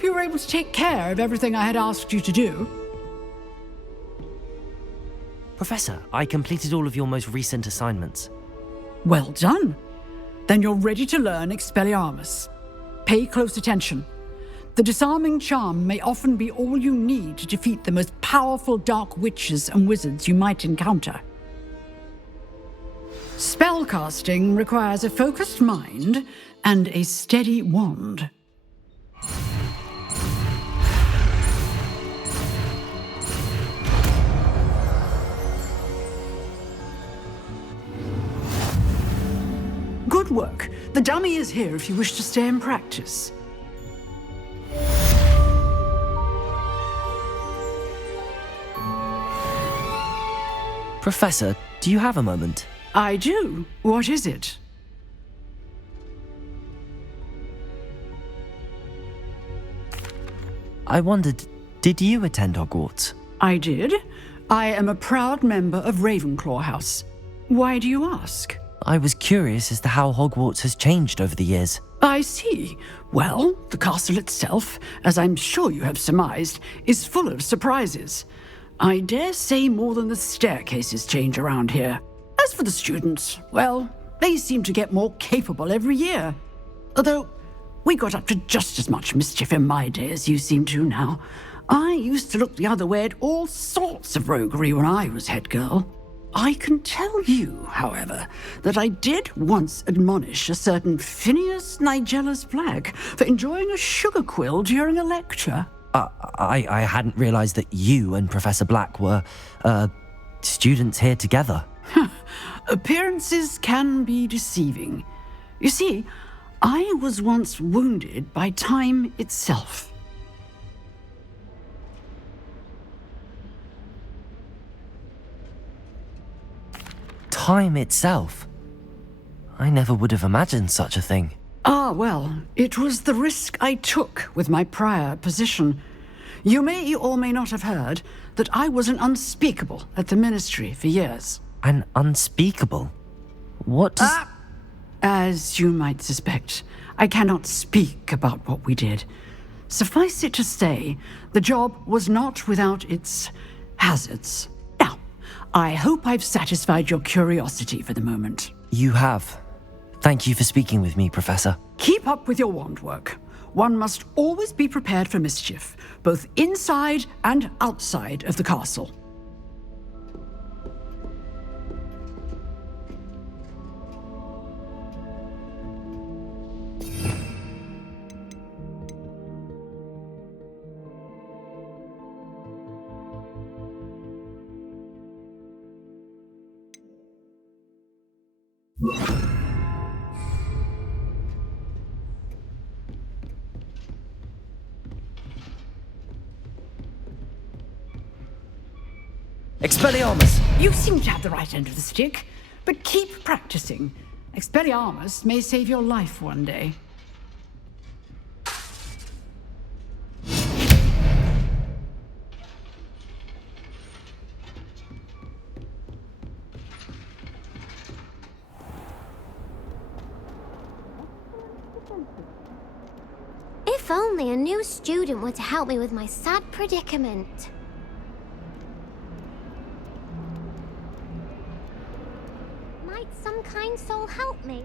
hope you were able to take care of everything I had asked you to do. Professor, I completed all of your most recent assignments. Well done. Then you're ready to learn Expelliarmus. Pay close attention. The disarming charm may often be all you need to defeat the most powerful dark witches and wizards you might encounter. Spellcasting requires a focused mind and a steady wand. Good work. The dummy is here if you wish to stay and practice. Professor, do you have a moment? I do. What is it? I wondered, did you attend Hogwarts? I did. I am a proud member of Ravenclaw House. Why do you ask? I was curious as to how Hogwarts has changed over the years. I see. Well, the castle itself, as I'm sure you have surmised, is full of surprises. I dare say more than the staircases change around here. As for the students, well, they seem to get more capable every year. Although, we got up to just as much mischief in my day as you seem to now. I used to look the other way at all sorts of roguery when I was head girl. I can tell you, however, that I did once admonish a certain Phineas Nigellus Black for enjoying a sugar quill during a lecture. I hadn't realized that you and Professor Black were, students here together. Appearances can be deceiving. You see, I was once wounded by time itself. Time itself? I never would have imagined such a thing. Ah, well, it was the risk I took with my prior position. You may or may not have heard that I was an unspeakable at the Ministry for years. An unspeakable? What does... As you might suspect, I cannot speak about what we did. Suffice it to say, the job was not without its hazards. Now, I hope I've satisfied your curiosity for the moment. You have. Thank you for speaking with me, Professor. Keep up with your wand work. One must always be prepared for mischief, both inside and outside of the castle. Expelliarmus! You seem to have the right end of the stick, but keep practicing. Expelliarmus may save your life one day. If only a new student were to help me with my sad predicament. Might some kind soul help me?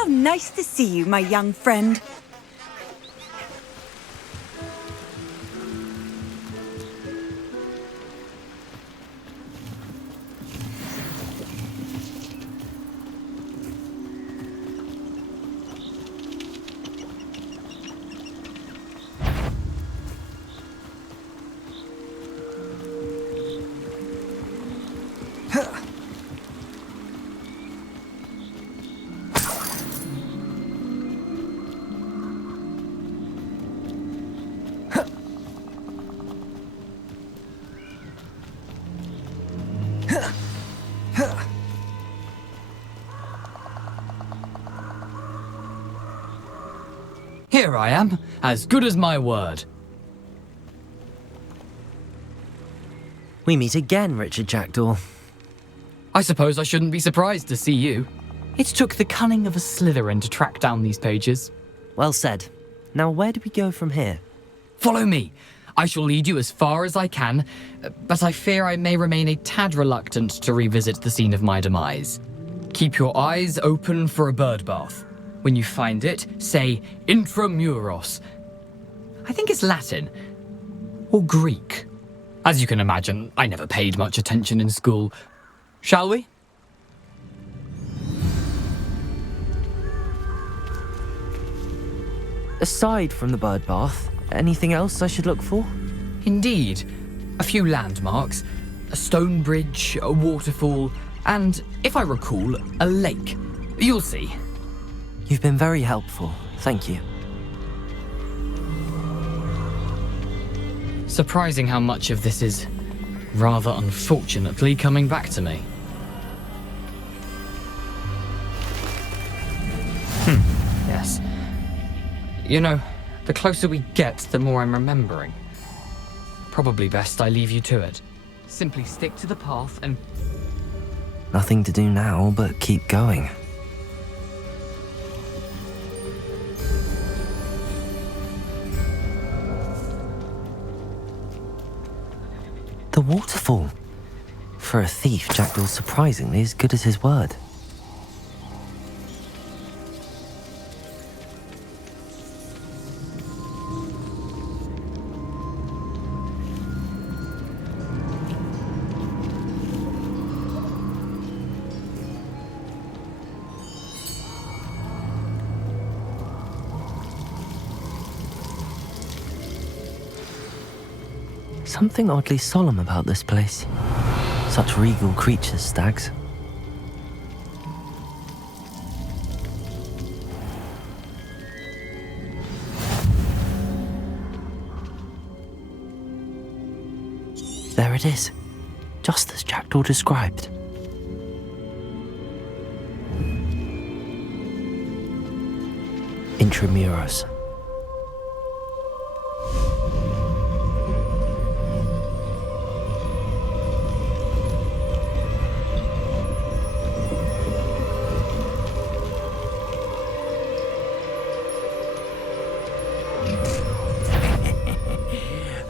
How nice to see you, my young friend. Here I am, as good as my word. We meet again, Richard Jackdaw. I suppose I shouldn't be surprised to see you. It took the cunning of a Slytherin to track down these pages. Well said. Now where do we go from here? Follow me. I shall lead you as far as I can, but I fear I may remain a tad reluctant to revisit the scene of my demise. Keep your eyes open for a bird bath. When you find it, say intramuros. I think it's Latin. Or Greek. As you can imagine, I never paid much attention in school. Shall we? Aside from the bird bath, anything else I should look for? Indeed. A few landmarks, a stone bridge, a waterfall, and, if I recall, a lake. You'll see. You've been very helpful. Thank you. Surprising how much of this is, rather unfortunately, coming back to me. Yes. You know, the closer we get, the more I'm remembering. Probably best I leave you to it. Simply stick to the path and... Nothing to do now but keep going. The waterfall. For a thief, Jackdaw's surprisingly as good as his word. Something oddly solemn about this place. Such regal creatures, stags. There it is, just as Jackdaw described. Intramuros.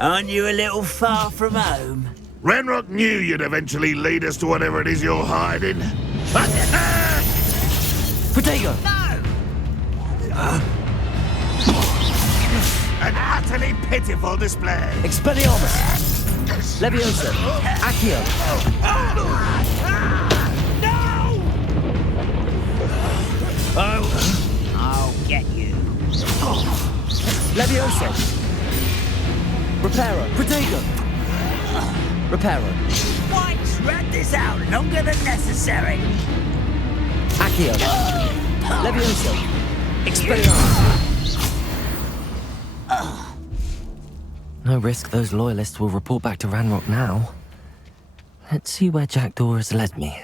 Aren't you a little far from home? Ranrock knew you'd eventually lead us to whatever it is you're hiding. Protego! An utterly pitiful display. Expelliarmus! Leviosa! Accio! I'll get you. Leviosa! Reparo! Protego! Reparo! Why drag this out longer than necessary? Accio! Leviosa! Expelliarmus! No risk those loyalists will report back to Ranrock now. Let's see where Jackdaw has led me.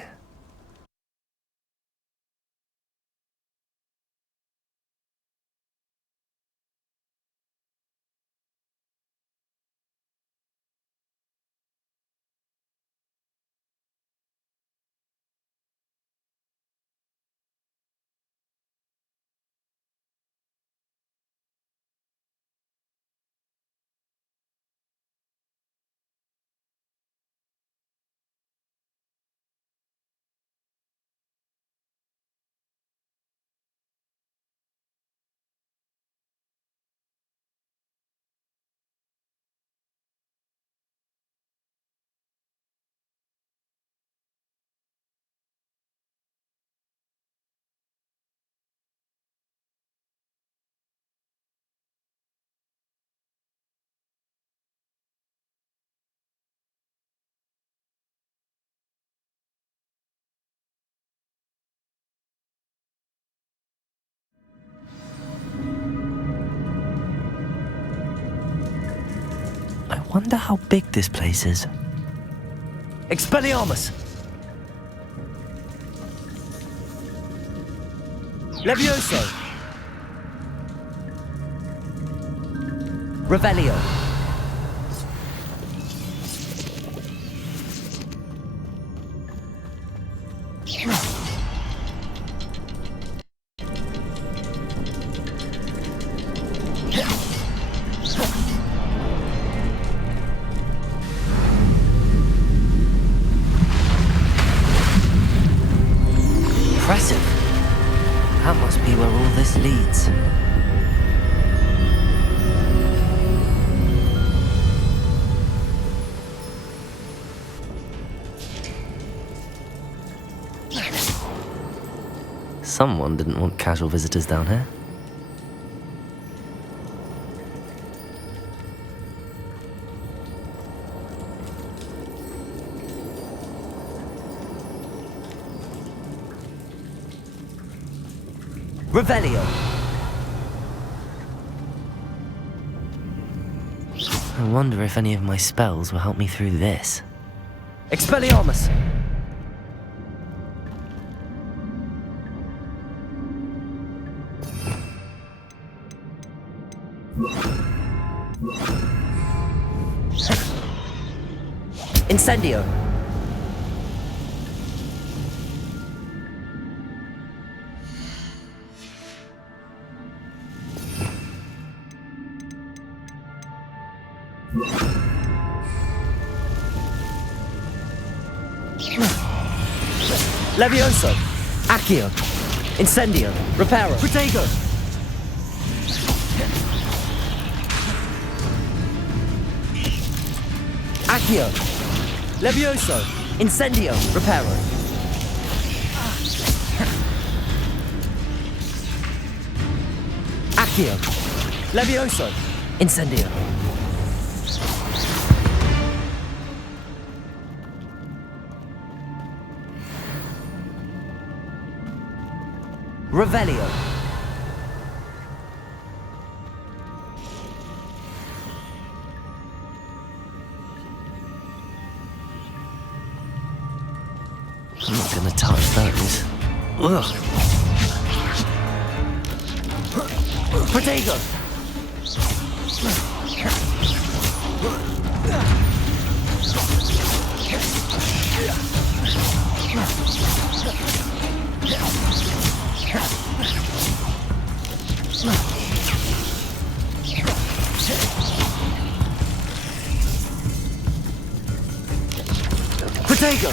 wonder how big this place is. Expelliarmus! Levioso! Revelio! Impressive. That must be where all this leads. Someone didn't want casual visitors down here. Revelio! I wonder if any of my spells will help me through this. Expelliarmus! Incendio! Levioso! Accio! Incendio! Reparo! Protego! Accio! Levioso! Incendio! Reparo! Accio! Levioso! Incendio! Revelio! I'm not gonna touch those. Ugh. Protego! Protego!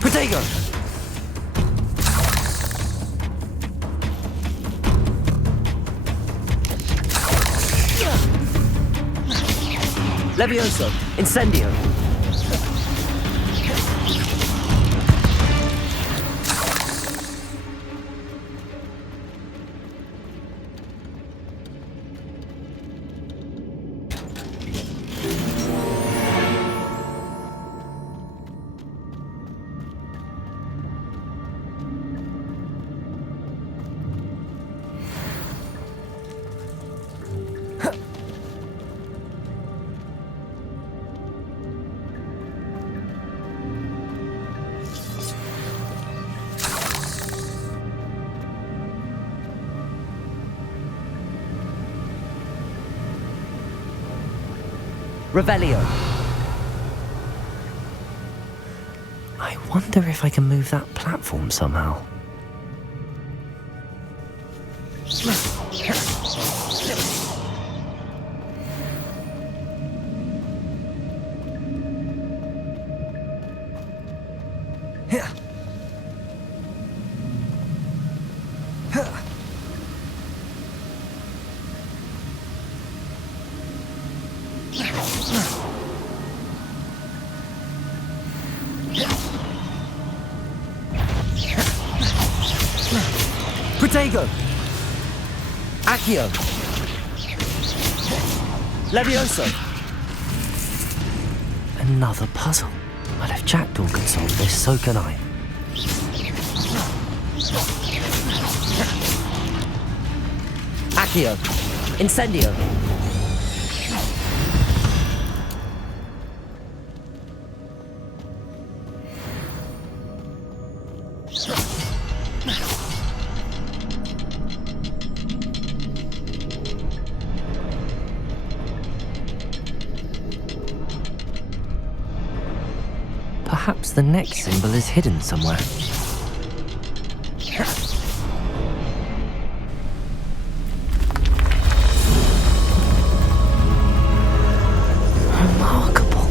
Protego! Levioso! Incendio! Revelio. I wonder if I can move that platform somehow. Protego! Accio! Levioso! Another puzzle. Well, if Jackdaw can solve this, so can I. Accio! Incendio! Perhaps the next symbol is hidden somewhere. Remarkable.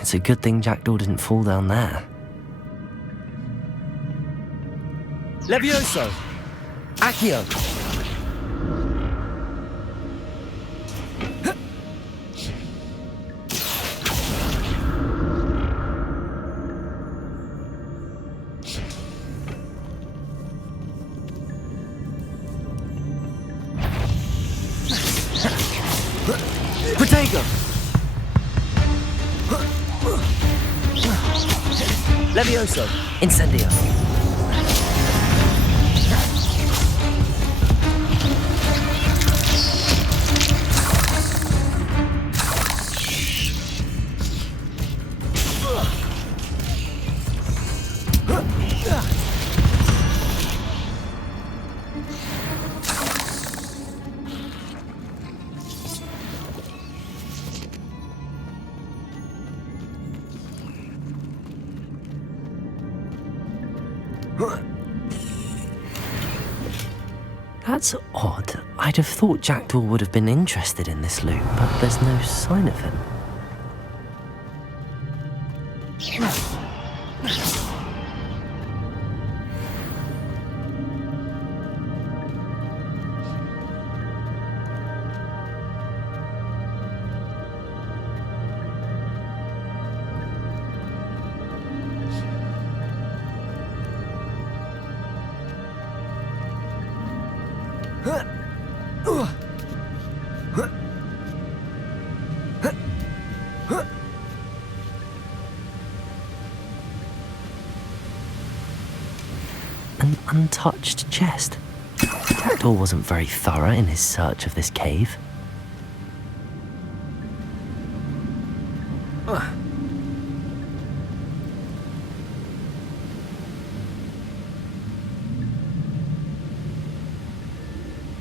It's a good thing Jackdaw didn't fall down there. Levioso! Accio! Protego! Levioso! Incendio! That's odd. I'd have thought Jackdaw would have been interested in this loot, but there's no sign of him. An untouched chest. Jackdaw wasn't very thorough in his search of this cave.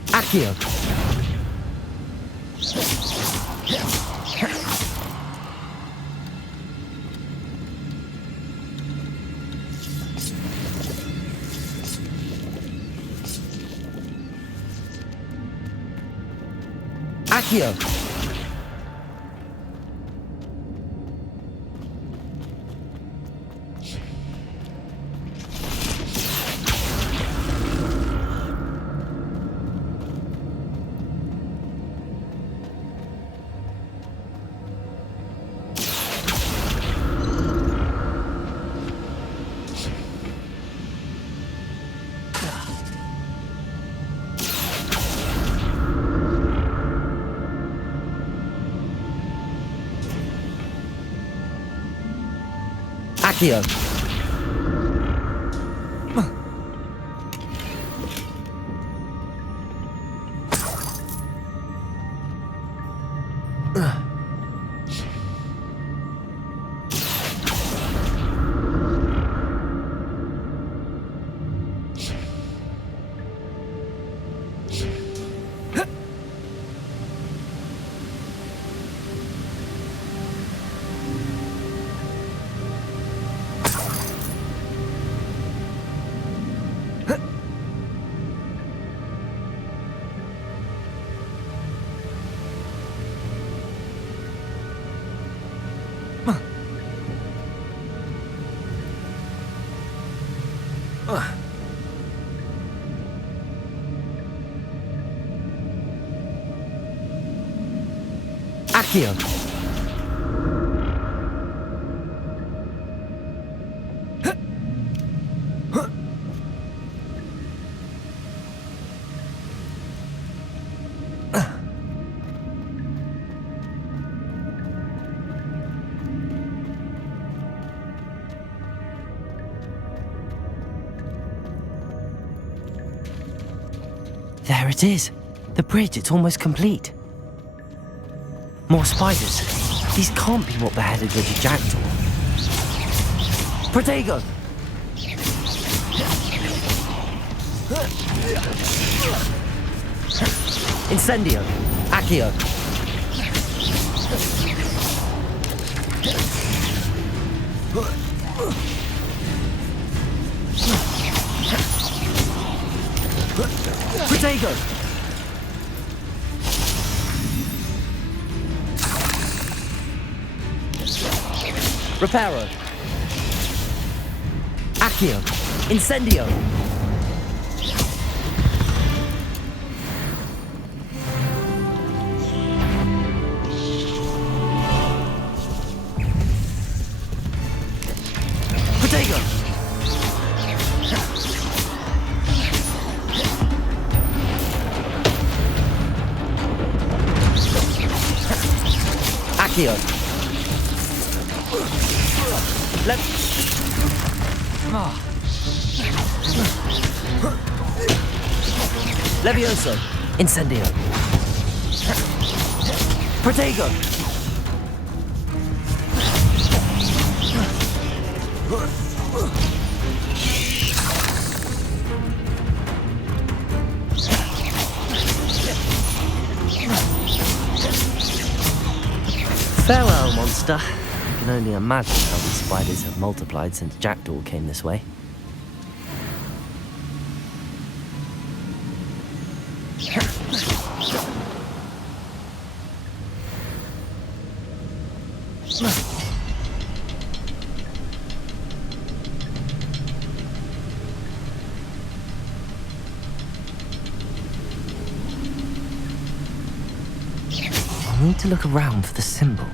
Accio! Accio! Accio! Accio. There it is. The bridge, it's almost complete. More spiders. These can't be what beheaded Richard Jackdaw. Protego! Incendio. Accio. Protego! Reparo. Accio. Incendio. Protego. Accio. Levioso. Incendio. Protego. Farewell, monster. I can only imagine how these spiders have multiplied since Jackdaw came this way. I need to look around for the symbol.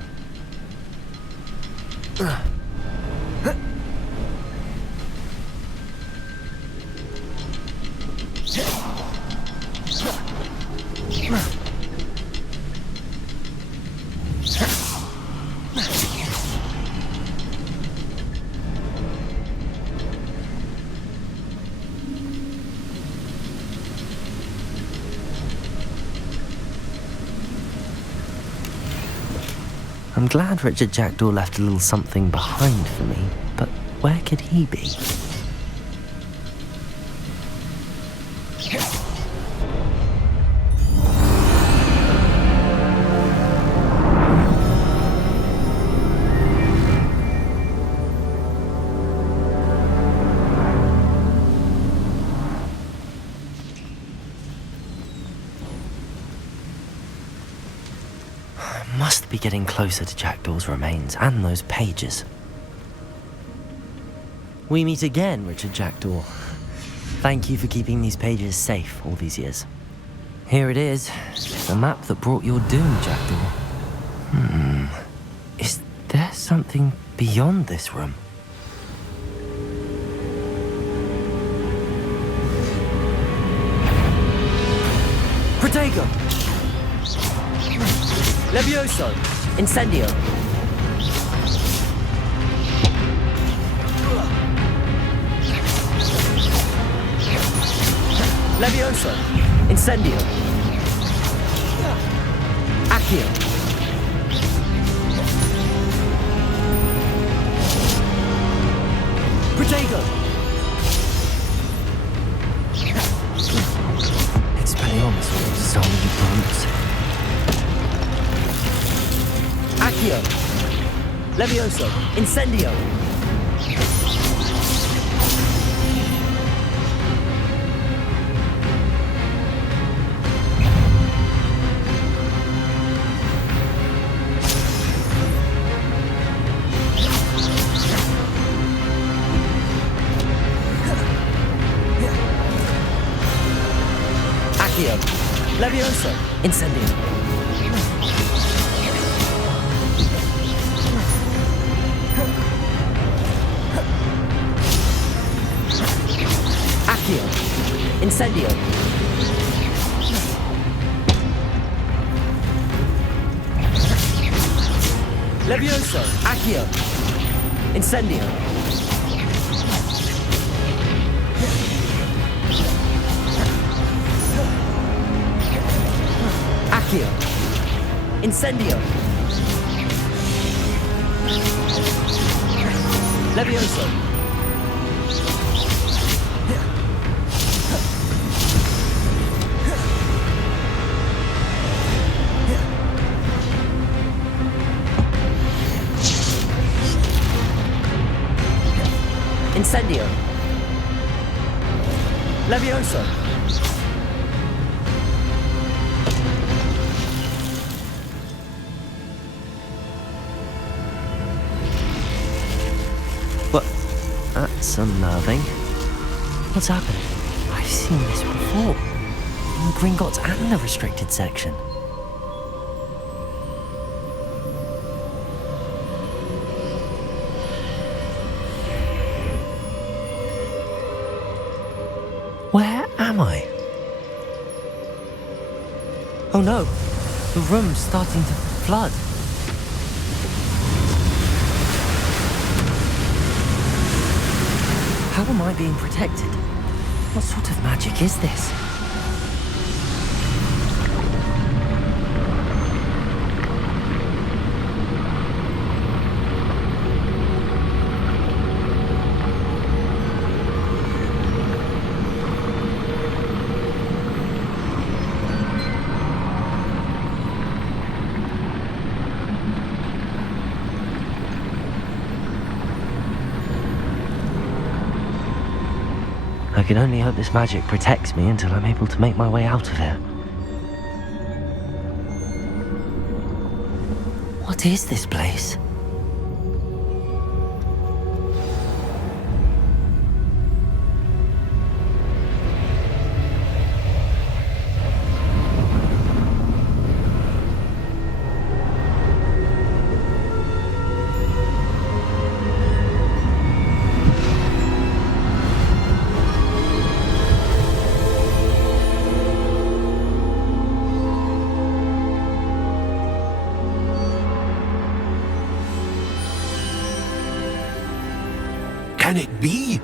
I'm glad Richard Jackdaw left a little something behind for me, but where could he be? Must be getting closer to Jackdaw's remains and those pages. We meet again, Richard Jackdaw. Thank you for keeping these pages safe all these years. Here it is, the map that brought your doom, Jackdaw. Is there something beyond this room? Protego! Levioso! Incendio! Levioso! Incendio! Accio! Protego! Expelliarmus, zombie brutes. Accio! Levioso! Incendio! Accio! Levioso! Incendio! Incendio. Levioso. Accio. Incendio. Accio. Incendio. Levioso. Incendio. Levioso. What? That's unnerving. What's happened? I've seen this before. In Gringotts and the restricted section. Where am I? Oh no, the room's starting to flood. How am I being protected? What sort of magic is this? I can only hope this magic protects me until I'm able to make my way out of here. What is this place? Can it be?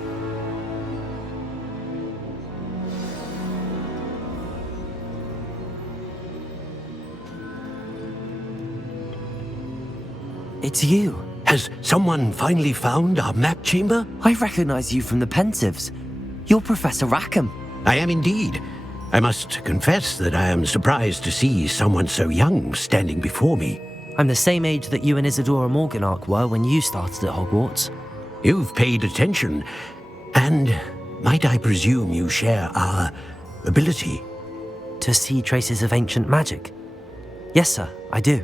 It's you. Has someone finally found our map chamber? I recognize you from the Pensives. You're Professor Rackham. I am indeed. I must confess that I am surprised to see someone so young standing before me. I'm the same age that you and Isadora Morganach were when you started at Hogwarts. You've paid attention, and might I presume you share our ability? To see traces of ancient magic? Yes, sir, I do.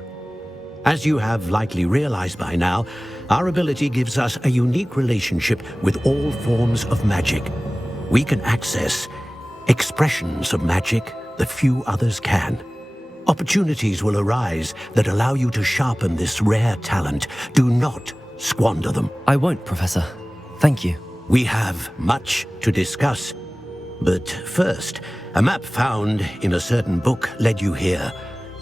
As you have likely realized by now, our ability gives us a unique relationship with all forms of magic. We can access expressions of magic that few others can. Opportunities will arise that allow you to sharpen this rare talent. Do not squander them. I won't, Professor. Thank you. We have much to discuss. But first, a map found in a certain book led you here.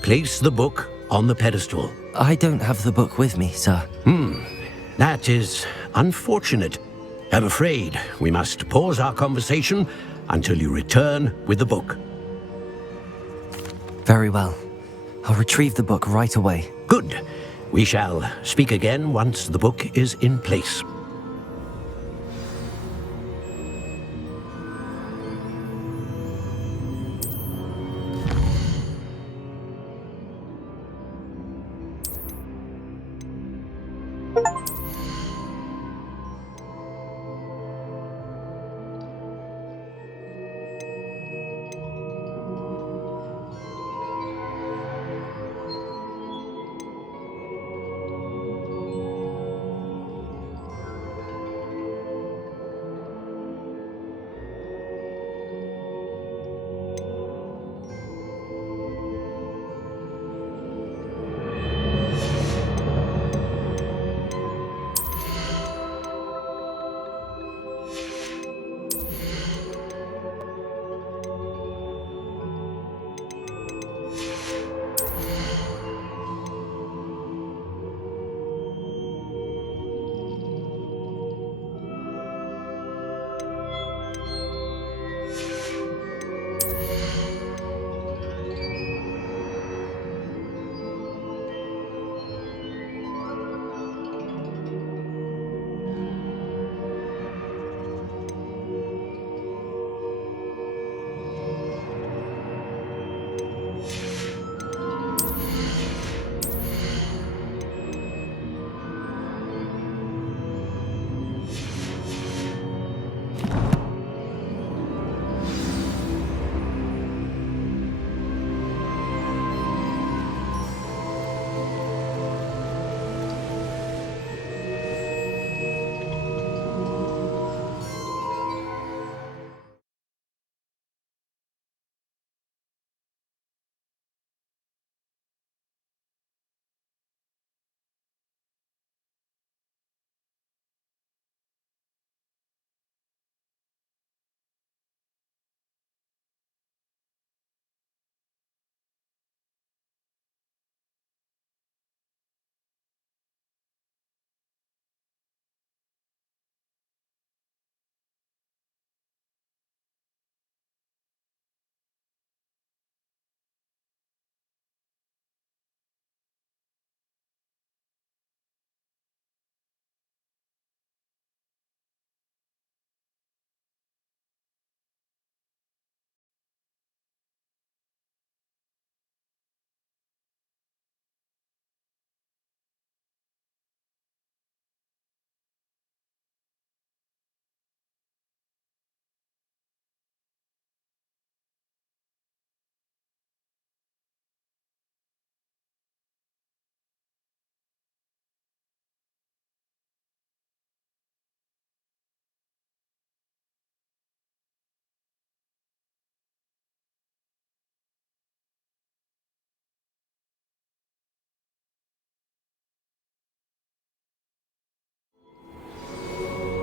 Place the book on the pedestal. I don't have the book with me, sir. That is unfortunate. I'm afraid we must pause our conversation until you return with the book. Very well. I'll retrieve the book right away. Good. We shall speak again once the book is in place.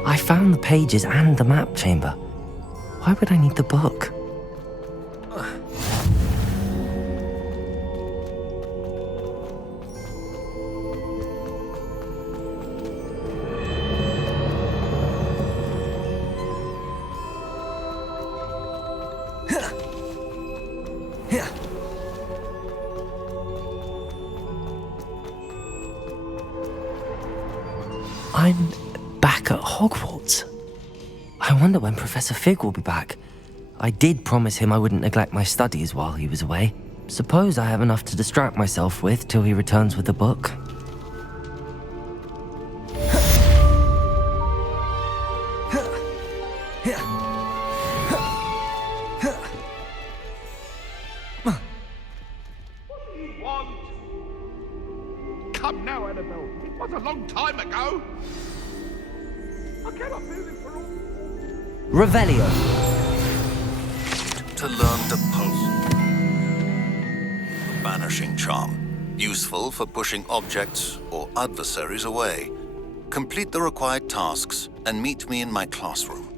I found the pages and the map chamber. Why would I need the book? I'm back at Hogwarts. I wonder when Professor Fig will be back. I did promise him I wouldn't neglect my studies while he was away. Suppose I have enough to distract myself with till he returns with the book. Come now, Annabelle. It was a long time ago. I cannot do this for all. Revelio. To learn to pulse. The banishing charm. Useful for pushing objects or adversaries away. Complete the required tasks and meet me in my classroom.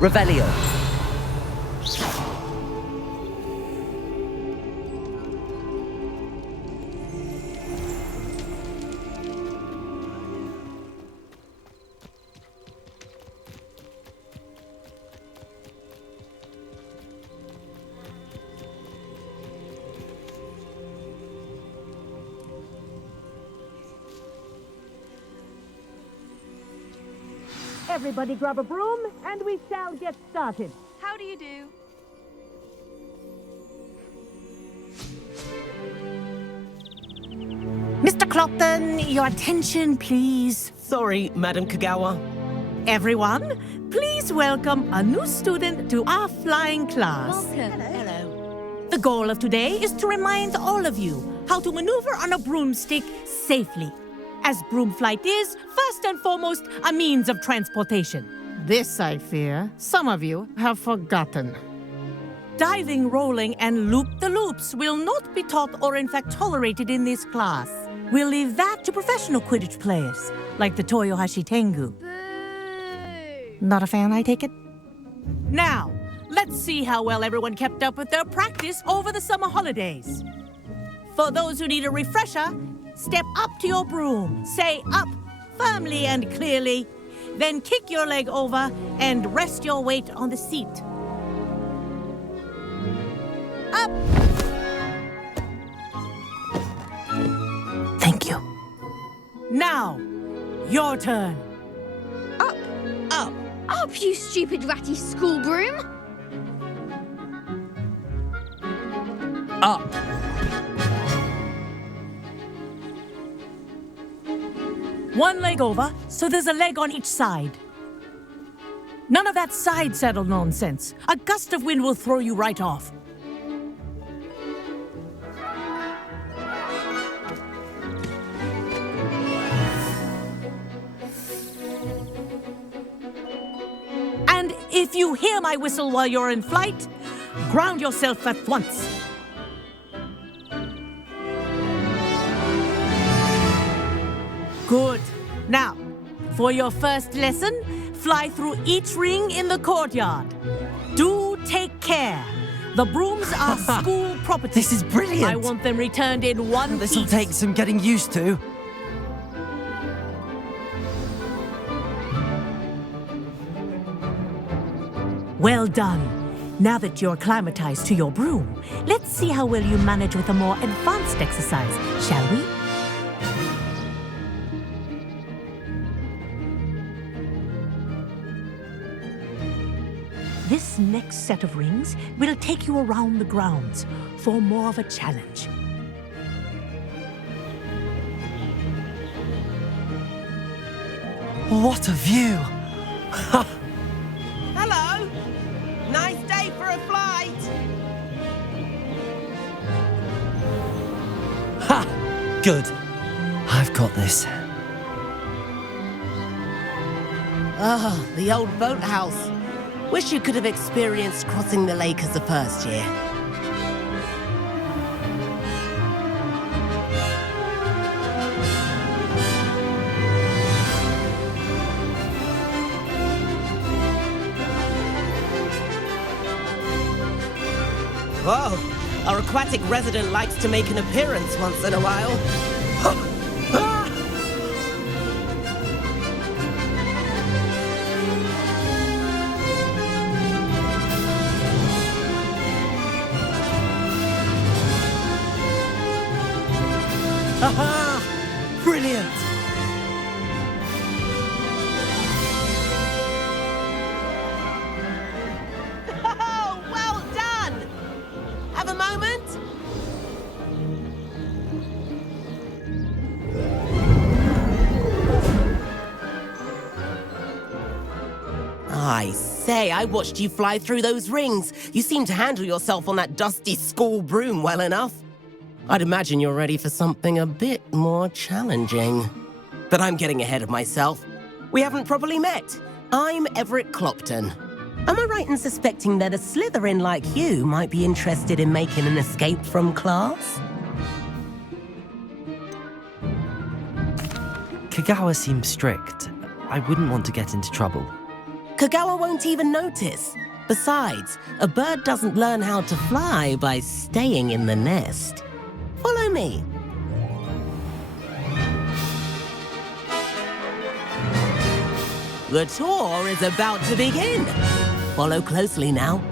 Revelio. Everybody grab a broom, and we shall get started. How do you do? Mr. Clopton, your attention, please. Sorry, Madam Kagawa. Everyone, please welcome a new student to our flying class. Welcome. Hello. The goal of today is to remind all of you how to maneuver on a broomstick safely, as broom flight is, first and foremost, a means of transportation. This, I fear, some of you have forgotten. Diving, rolling, and loop-the-loops will not be taught or in fact tolerated in this class. We'll leave that to professional Quidditch players, like the Toyohashi Tengu. Boo! Not a fan, I take it? Now, let's see how well everyone kept up with their practice over the summer holidays. For those who need a refresher, step up to your broom, say up firmly and clearly, then kick your leg over and rest your weight on the seat. up. Thank you. Now, your turn. Up. Up. Up, you stupid ratty school broom. Up. One leg over, so there's a leg on each side. None of that side saddle nonsense. A gust of wind will throw you right off. And if you hear my whistle while you're in flight, ground yourself at once. Good. Now, for your first lesson, fly through each ring in the courtyard. Do take care. The brooms are school property. This is brilliant. I want them returned in one This'll piece. take some getting used to. Well done. Now that you're acclimatized to your broom, let's see how well you manage with a more advanced exercise, shall we? This next set of rings will take you around the grounds for more of a challenge. What a view! Hello. Nice day for a flight. Ha! Good. I've got this. Ah, the old boathouse. Wish you could have experienced crossing the lake as the first year. Whoa, our aquatic resident likes to make an appearance once in a while. Aha! Brilliant! Oh, well done! Have a moment? I say, I watched you fly through those rings. You seem to handle yourself on that dusty school broom well enough. I'd imagine you're ready for something a bit more challenging. But I'm getting ahead of myself. We haven't properly met. I'm Everett Clopton. Am I right in suspecting that a Slytherin like you might be interested in making an escape from class? Kagawa seems strict. I wouldn't want to get into trouble. Kagawa won't even notice. Besides, a bird doesn't learn how to fly by staying in the nest. Follow me. The tour is about to begin. Follow closely now.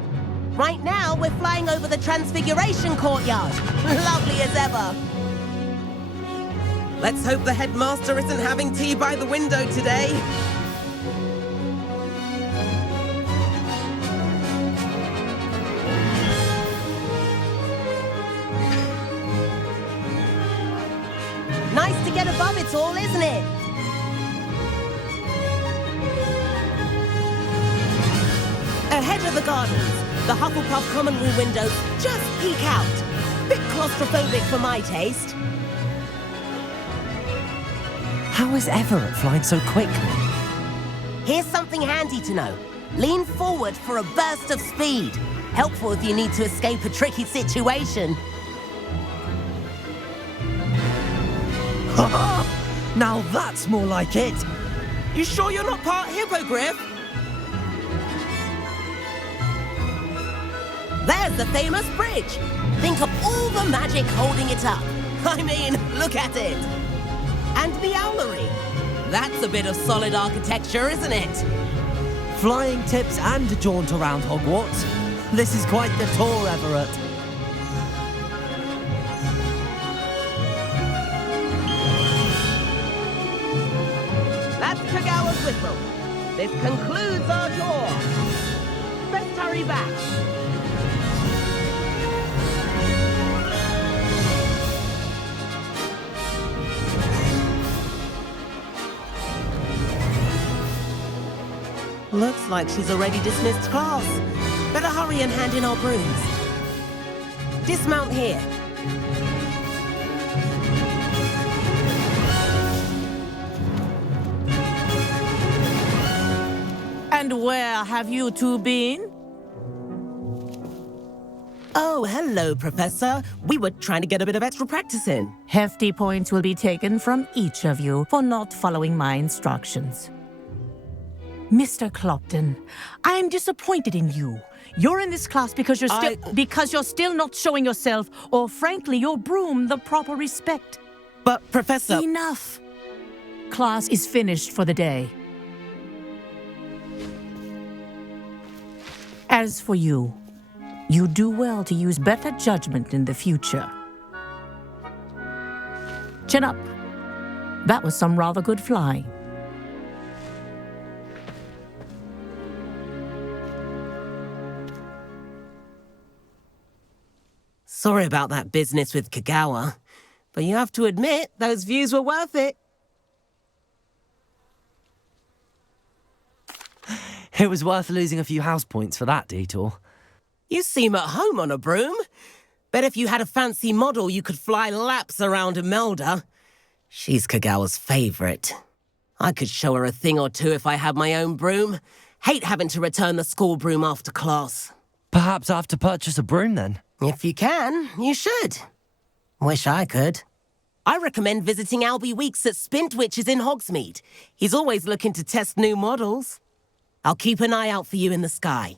Right now, we're flying over the Transfiguration Courtyard. Lovely as ever. Let's hope the headmaster isn't having tea by the window today. Nice to get above it all, isn't it? Ahead of the gardens, the Hufflepuff common room windows just peek out. Bit claustrophobic for my taste. How is Everett flying so quickly? Here's something handy to know. Lean forward for a burst of speed. Helpful if you need to escape a tricky situation. Now that's more like it. You sure you're not part hippogriff? There's the famous bridge. Think of all the magic holding it up. I mean, look at it. And the owlery. That's a bit of solid architecture, isn't it? Flying tips and a jaunt around Hogwarts. This is quite the tour, Everett. This concludes our tour. Best hurry back. Looks like she's already dismissed class. Better hurry and hand in our brooms. Dismount here. And where have you two been? Oh, hello, Professor. We were trying to get a bit of extra practice in. Hefty points will be taken from each of you for not following my instructions. Mr. Clopton, I am disappointed in you. You're in this class because you're still not showing yourself, or frankly, your broom the proper respect. But, Professor... Enough. Class is finished for the day. As for you, you do well to use better judgment in the future. Chin up. That was some rather good flying. Sorry about that business with Kagawa, but you have to admit, those views were worth it. It was worth losing a few house points for that detour. You seem at home on a broom. Bet if you had a fancy model, you could fly laps around Imelda. She's Kagawa's favorite. I could show her a thing or two if I had my own broom. Hate having to return the school broom after class. Perhaps I have to purchase a broom then. If you can, you should. Wish I could. I recommend visiting Albie Weeks at Spintwitches in Hogsmeade. He's always looking to test new models. I'll keep an eye out for you in the sky.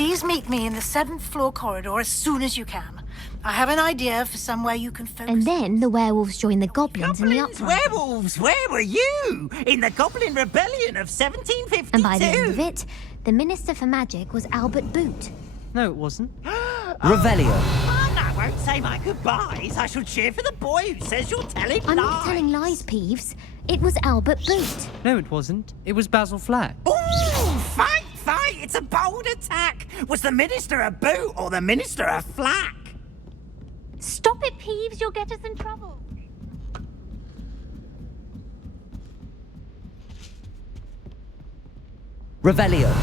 Please meet me in the 7th floor corridor as soon as you can. I have an idea for somewhere you can focus. And then the werewolves joined the goblins in the Goblins, uprising. werewolves, where were you? In the Goblin Rebellion of 1752. And by the end of it, the Minister for Magic was Albert Boot. No, it wasn't. Revelio. Oh, I won't say my goodbyes. I shall cheer for the boy who says you're telling I'm lies. not telling lies, Peeves. It was Albert Boot. No, it wasn't. It was Basil Flack. Ooh, fight, fight! It's a bold attack. Was the Minister a boot or the Minister a flack? Stop it, Peeves. You'll get us in trouble. Revelio.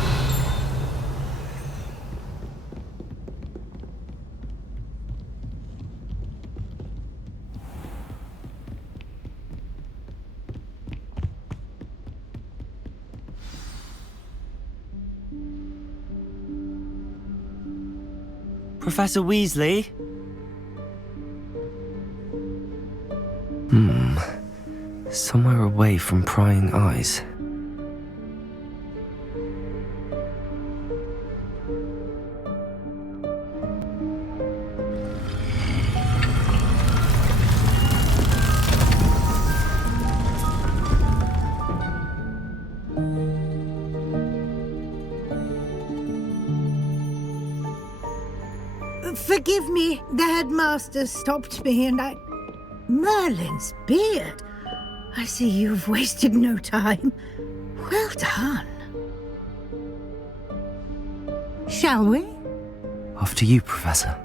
Professor Weasley? Somewhere away from prying eyes. Forgive me, the headmaster stopped me and I... Merlin's beard. I see you've wasted no time. Well done. Shall we? After you, Professor.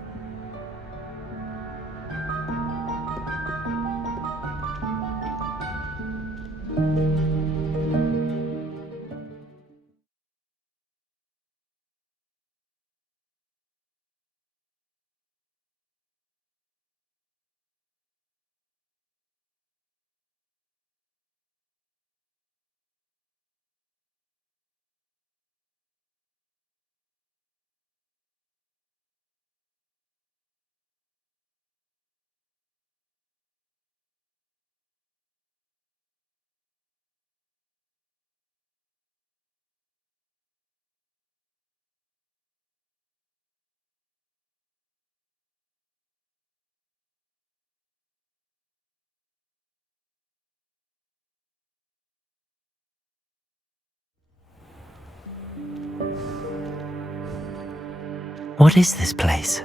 What is this place?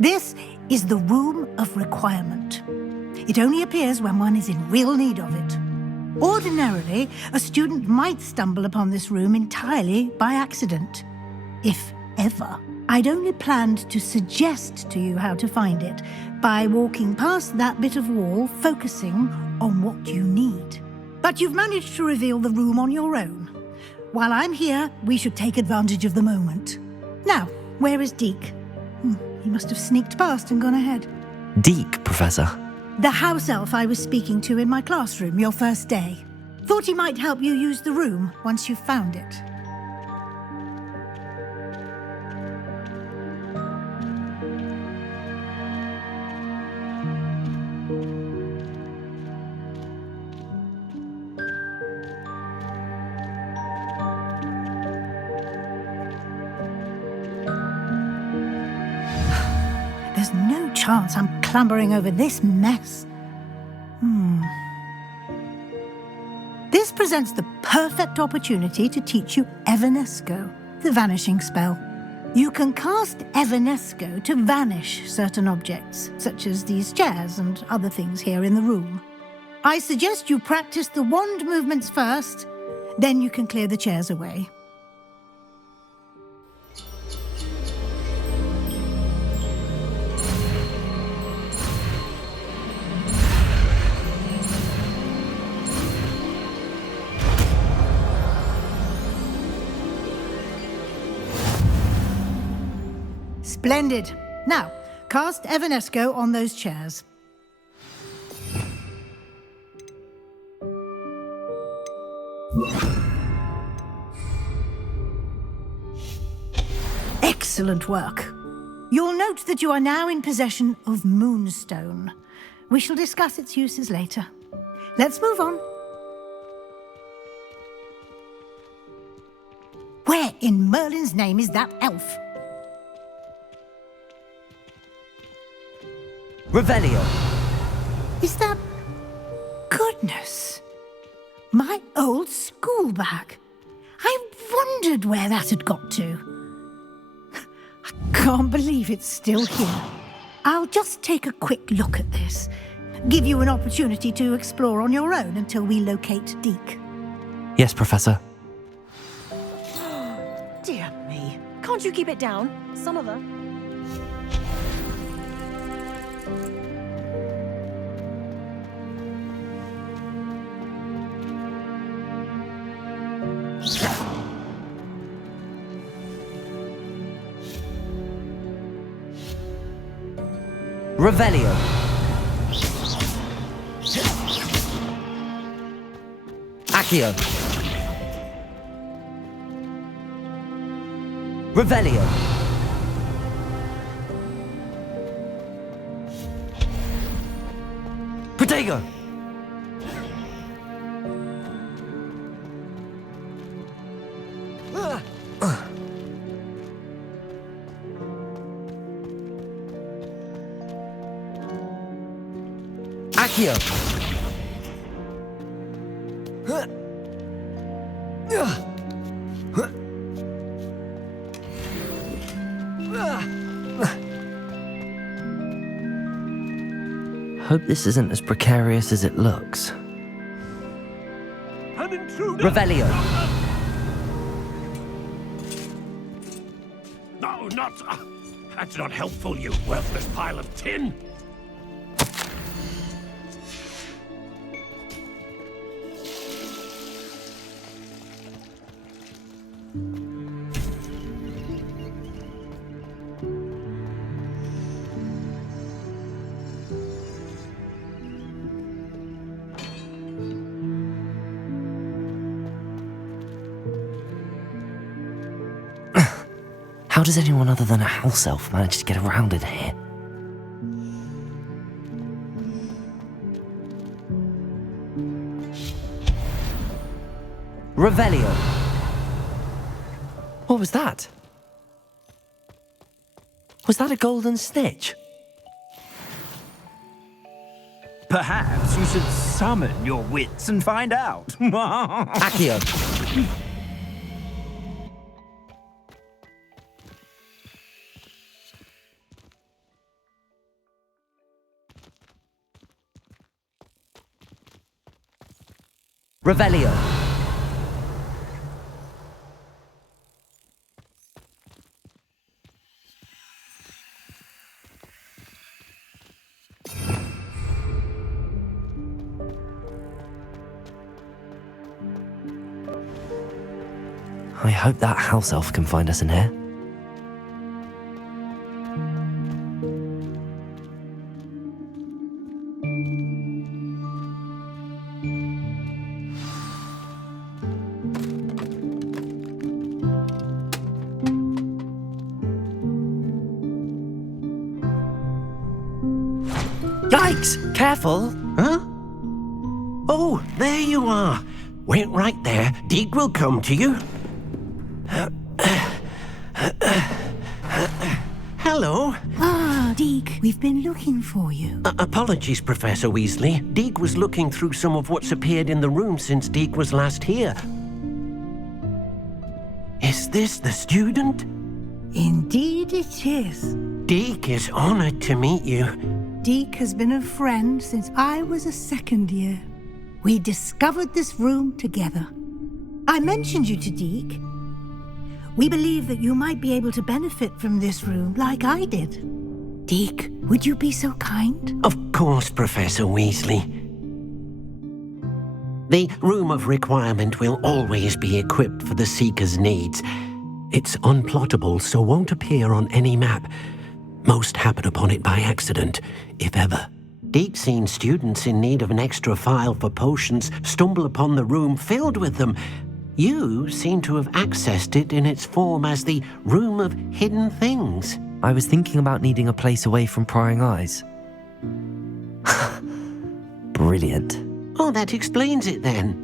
This is the Room of Requirement. It only appears when one is in real need of it. Ordinarily, a student might stumble upon this room entirely by accident, if ever. I'd only planned to suggest to you how to find it by walking past that bit of wall, focusing on what you need. But you've managed to reveal the room on your own. While I'm here, we should take advantage of the moment. Now, where is Deke? He must have sneaked past and gone ahead. Deke, Professor. The house elf I was speaking to in my classroom your first day. Thought he might help you use the room once you've found it. There's no chance I'm clambering over this mess. This presents the perfect opportunity to teach you Evanesco, the vanishing spell. You can cast Evanesco to vanish certain objects, such as these chairs and other things here in the room. I suggest you practice the wand movements first, then you can clear the chairs away. Splendid. Now, cast Evanesco on those chairs. Excellent work. You'll note that you are now in possession of Moonstone. We shall discuss its uses later. Let's move on. Where in Merlin's name is that elf? Revelio. Is that... Goodness. My old school bag. I wondered where that had got to. I can't believe it's still here. I'll just take a quick look at this. Give you an opportunity to explore on your own until we locate Deke. Yes, Professor. Dear me. Can't you keep it down? Some of her. Revelio. Accio. Revelio. Protego. Accio. Hope this isn't as precarious as it looks. An intruder! Revelio. No, not... that's not helpful, you worthless pile of tin! How does anyone other than a house elf manage to get around in here? Revelio. What was that? Was that a golden snitch? Perhaps you should summon your wits and find out. Accio. Revelio. I hope that house elf can find us in here. Yikes! Careful! Huh? Oh, there you are. Wait right there. Deke will come to you. Hello. Ah, Deke, we've been looking for you. Apologies, Professor Weasley. Deke was looking through some of what's appeared in the room since Deke was last here. Is this the student? Indeed it is. Deke is honored to meet you. Deke has been a friend since I was a second year. We discovered this room together. I mentioned you to Deke. We believe that you might be able to benefit from this room like I did. Deke, would you be so kind? Of course, Professor Weasley. The Room of Requirement will always be equipped for the Seeker's needs. It's unplottable, so won't appear on any map. Most happen upon it by accident, if ever. Deke's seen students in need of an extra file for potions stumble upon the room filled with them. You seem to have accessed it in its form as the Room of Hidden Things. I was thinking about needing a place away from prying eyes. Brilliant. Oh, that explains it then.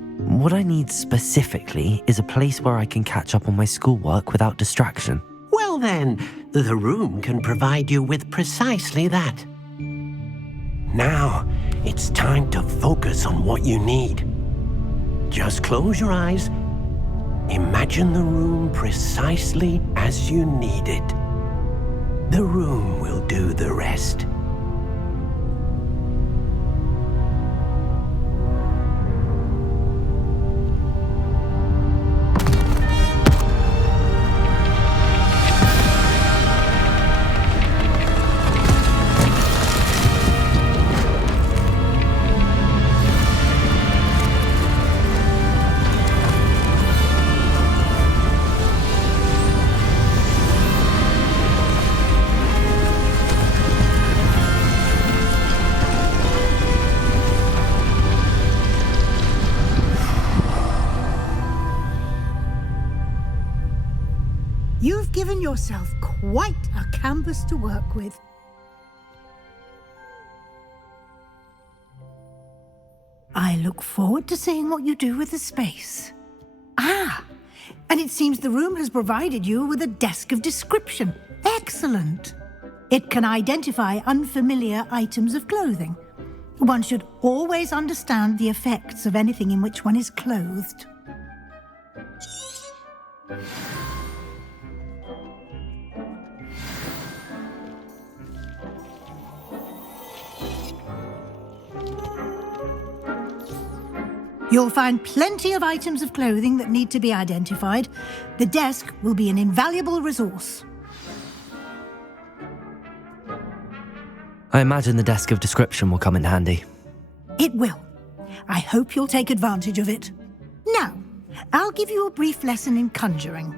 What I need specifically is a place where I can catch up on my schoolwork without distraction. Well then, the room can provide you with precisely that. Now, it's time to focus on what you need. Just close your eyes. Imagine the room precisely as you need it. The room will do the rest. You've given yourself quite a canvas to work with. I look forward to seeing what you do with the space. Ah, and it seems the room has provided you with a desk of description. Excellent. It can identify unfamiliar items of clothing. One should always understand the effects of anything in which one is clothed. You'll find plenty of items of clothing that need to be identified. The desk will be an invaluable resource. I imagine the desk of description will come in handy. It will. I hope you'll take advantage of it. Now, I'll give you a brief lesson in conjuring.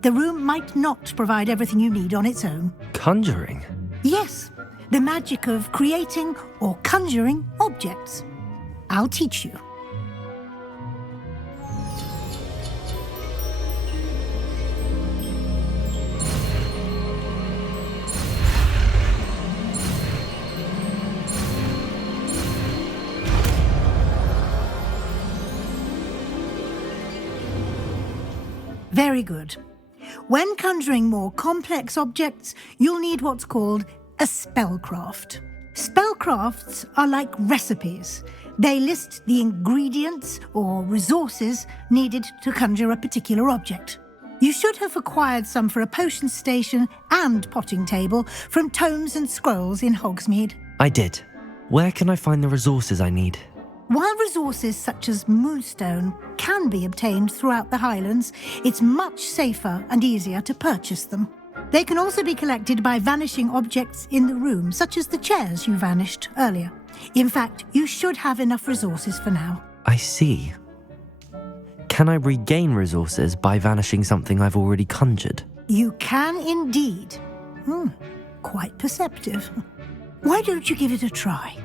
The room might not provide everything you need on its own. Conjuring? Yes, the magic of creating or conjuring objects. I'll teach you. Very good. When conjuring more complex objects, you'll need what's called a spellcraft. Spellcrafts are like recipes. They list the ingredients or resources needed to conjure a particular object. You should have acquired some for a potion station and potting table from tomes and scrolls in Hogsmeade. I did. Where can I find the resources I need? While resources such as moonstone can be obtained throughout the Highlands, it's much safer and easier to purchase them. They can also be collected by vanishing objects in the room, such as the chairs you vanished earlier. In fact, you should have enough resources for now. I see. Can I regain resources by vanishing something I've already conjured? You can indeed. Quite perceptive. Why don't you give it a try?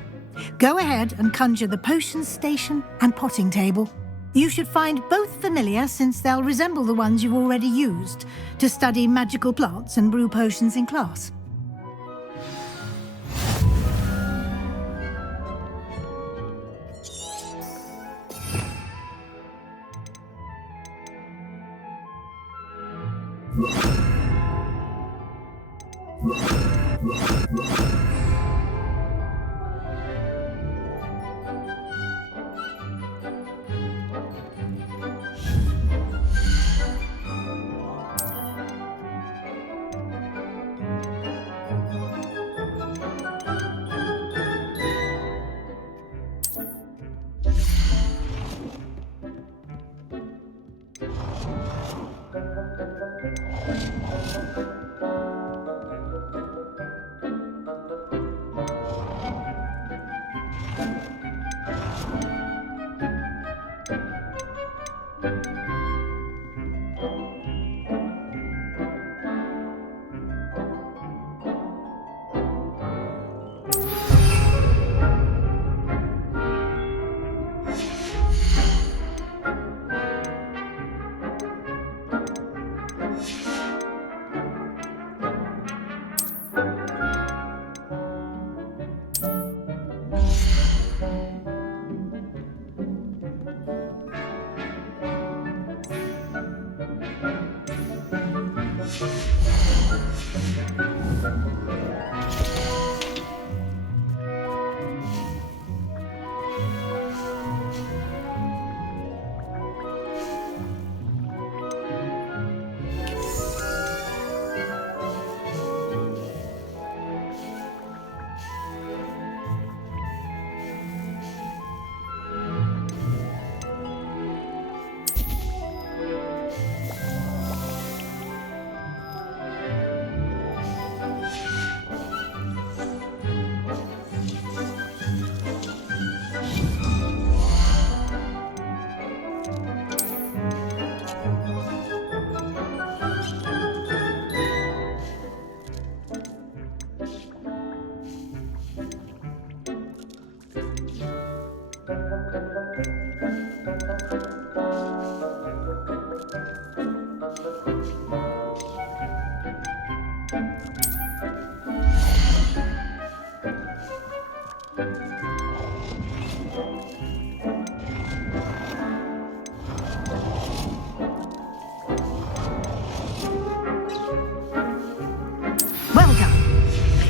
Go ahead and conjure the potion station and potting table. You should find both familiar, since they'll resemble the ones you've already used to study magical plants and brew potions in class.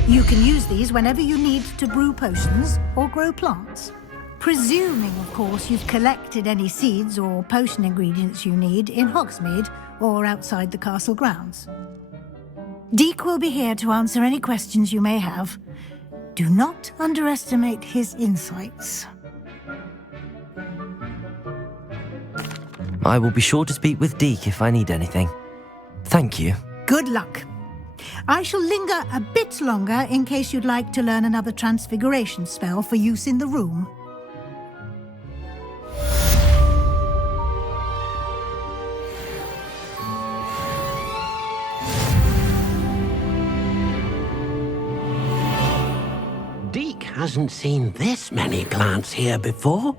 You can use these whenever you need to brew potions or grow plants. Presuming, of course, you've collected any seeds or potion ingredients you need in Hogsmeade or outside the castle grounds. Deke will be here to answer any questions you may have. Do not underestimate his insights. I will be sure to speak with Deke if I need anything. Thank you. Good luck. I shall linger a bit longer in case you'd like to learn another transfiguration spell for use in the room. Deke hasn't seen this many plants here before.